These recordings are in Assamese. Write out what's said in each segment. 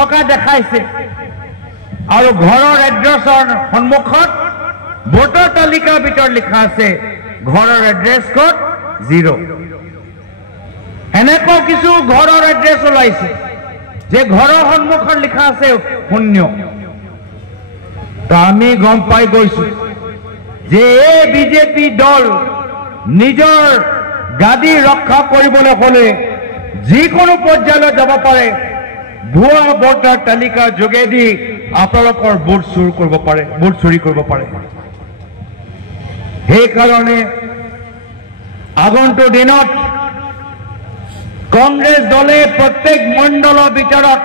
থকা দেখাইছে আৰু ঘৰৰ এড্ৰেছৰ সন্মুখত ভোটাৰ তালিকাৰ ভিতৰত লিখা আছে ঘৰৰ এড্ৰেছ কোড 0 এনেকুৱা কিছু ঘৰৰ এড্ৰেছ ওলাইছে যে ঘৰৰ সন্মুখত লিখা আছে 0 তো আমি গম পাই গৈছো যে এই বিজেপি দল নিজৰ গাদী ৰক্ষা কৰিবলৈ হলে যিকোনো পৰ্যায়লৈ যাব পাৰে ভুৱা ভোটাৰ তালিকা যোগেদি আপোনালোকৰ ভোট চুৰি কৰিব পাৰে সেই কাৰণে আগন্তুক দিনত কংগ্ৰেছ দলে প্ৰত্যেক মণ্ডলৰ ভিতৰত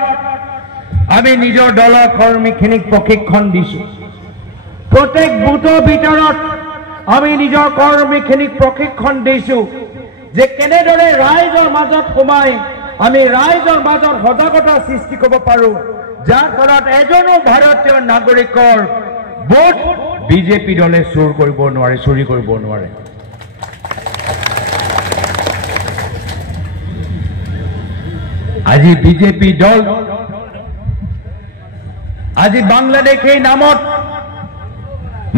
আমি নিজৰ দলৰ কৰ্মীখিনিক প্ৰশিক্ষণ দিছো প্ৰত্যেক বুথৰ ভিতৰত আমি নিজৰ কৰ্মীখিনিক প্ৰশিক্ষণ দিছো যে কেনেদৰে ৰাইজৰ মাজত সোমাই আমি ৰাইজৰ মাজত সজাগতা সৃষ্টি কৰিব পাৰো যাৰ ফলত এজনো ভাৰতীয় নাগৰিকৰ ভোট বিজেপি দলে চুৰি কৰিব নোৱাৰে আজি বিজেপি দল আজি বাংলাদেশী নামত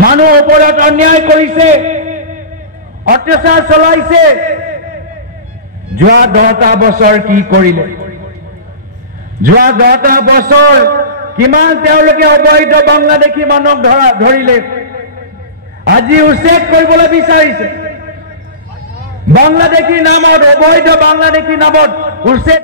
মানুহ ওপৰত অন্যায় কৰিছে অত্যাচাৰ চলাইছে যোৱা 10টা বছৰ কি কৰিলে যোৱা 10টা বছৰ কিমান তেওঁলোকে অবৈধ বাংলাদেশী মানুহক ধৰিলে আজি উচ্ছেদ কৰিবলৈ বিচাৰিছে বাংলাদেশী নামত অবৈধ বাংলাদেশী নামত উচ্ছেদ